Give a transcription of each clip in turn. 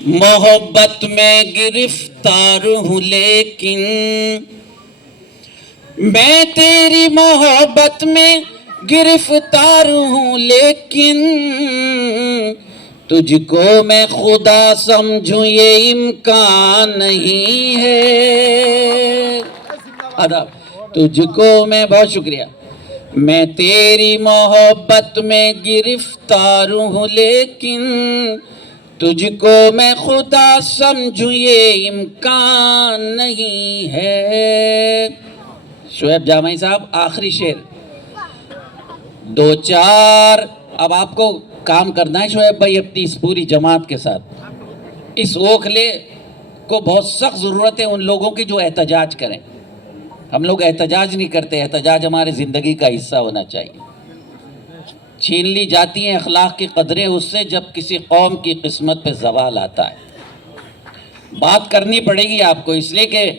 محبت میں گرفتار ہوں لیکن میں تیری محبت میں گرفتار ہوں لیکن تجھ کو میں خدا سمجھوں یہ امکان نہیں ہے. آداب. تجھ کو میں بہت شکریہ. میں تیری محبت میں گرفتار ہوں لیکن تجھ کو میں خدا سمجھوں یہ امکان نہیں ہے. شعیب جامعی صاحب آخری شعر. دو چار اب آپ کو کام کرنا ہے شعیب بھائی اپنی اس پوری جماعت کے ساتھ. اس اوکھلے کو بہت سخت ضرورت ہے ان لوگوں کی جو احتجاج کریں. ہم لوگ احتجاج نہیں کرتے. احتجاج ہمارے زندگی کا حصہ ہونا چاہیے. چھین لی جاتی ہیں اخلاق کی قدریں اس سے جب کسی قوم کی قسمت پہ زوال آتا ہے. بات کرنی پڑے گی آپ کو اس لیے کہ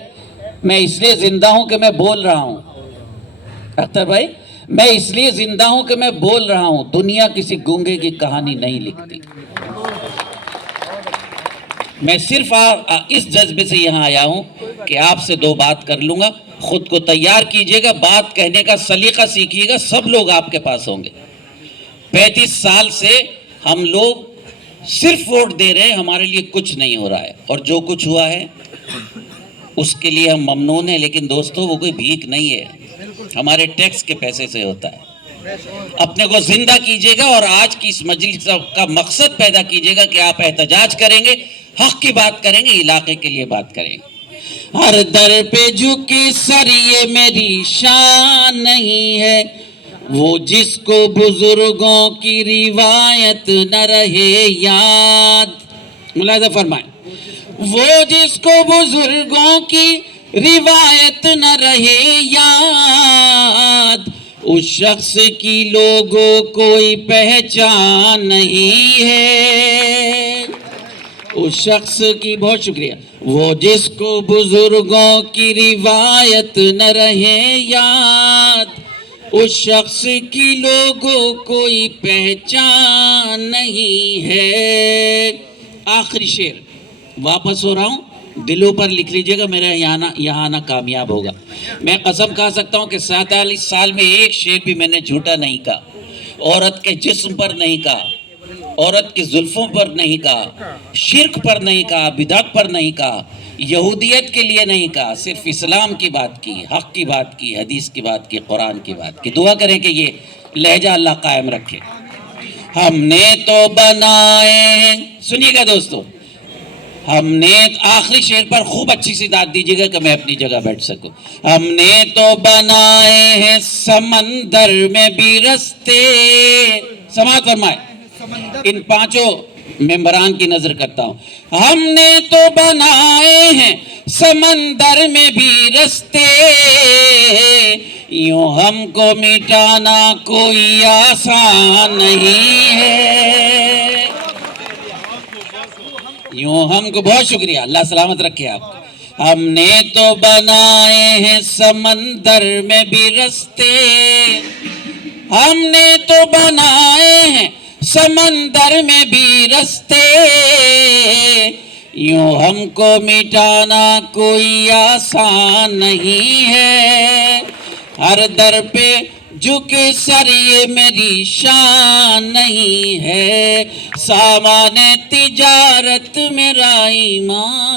میں اس لیے زندہ ہوں کہ میں بول رہا ہوں. اختر بھائی میں اس لیے زندہ ہوں کہ میں بول رہا ہوں. دنیا کسی گونگے کی کہانی نہیں لکھتی. میں صرف اس جذبے سے یہاں آیا ہوں کہ آپ سے دو بات کر لوں گا. خود کو تیار کیجئے گا. بات کہنے کا سلیقہ سیکھیے گا. سب لوگ آپ کے پاس ہوں گے. 35 سال سے ہم لوگ صرف ووٹ دے رہے ہیں. ہمارے لیے کچھ نہیں ہو رہا ہے اور جو کچھ ہوا ہے اس کے لیے ہم ممنون ہیں. لیکن دوستو وہ کوئی بھیک نہیں ہے. ہمارے ٹیکس کے پیسے سے ہوتا ہے. اپنے کو زندہ کیجئے گا اور آج کی اس مجلس کا مقصد پیدا کیجئے گا کہ آپ احتجاج کریں گے, حق کی بات کریں گے, علاقے کے لیے بات کریں گے. ہر در پہ جھکے سر یہ میری شان نہیں ہے. وہ جس کو بزرگوں کی روایت نہ رہے یاد. ملاحظہ فرمائیں. وہ جس کو بزرگوں کی روایت نہ رہے یاد اس شخص کی لوگوں کوئی پہچان نہیں ہے. اس شخص کی بہت شکریہ. وہ جس کو بزرگوں کی روایت نہ رہے یاد اس شخص کی لوگوں کوئی پہچان نہیں ہے. آخری شعر واپس ہو رہا ہوں. دلوں پر لکھ لیجئے گا. میرا یہاں آنا کامیاب ہوگا. میں قسم کھا سکتا ہوں کہ 47 سال میں ایک شعر بھی میں نے جھوٹا نہیں کہا. عورت کے جسم پر نہیں کہا, عورت کی زلفوں پر نہیں کہا, شرک پر نہیں کہا, بدعت پر نہیں کہا, یہودیت کے لیے نہیں کہا. صرف اسلام کی بات کی, حق کی بات کی, حدیث کی بات کی, قرآن کی بات کی. دعا کریں کہ یہ لہجہ اللہ قائم رکھے. ہم نے تو بنائے, سنیے گا دوستو, ہم نے آخری شعر پر خوب اچھی سی داد دیجیے گا کہ میں اپنی جگہ بیٹھ سکوں. ہم نے تو بنائے ہیں سمندر میں بھی رستے. سماعت فرمائے. ان پانچوں ممبران کی نظر کرتا ہوں. ہم نے تو بنائے ہیں سمندر میں بھی رستے. یوں ہم کو مٹانا کوئی آسان نہیں ہے. یوں ہم کو بہت شکریہ. اللہ سلامت رکھے آپ. ہم نے تو بنائے ہیں سمندر میں بھی رستے. ہم نے تو بنائے ہیں سمندر میں بھی رستے. یوں ہم کو مٹانا کوئی آسان نہیں ہے. ہر در پہ جھکے سر یہ میری شان نہیں ہے. سامان تجارت میرا ایمان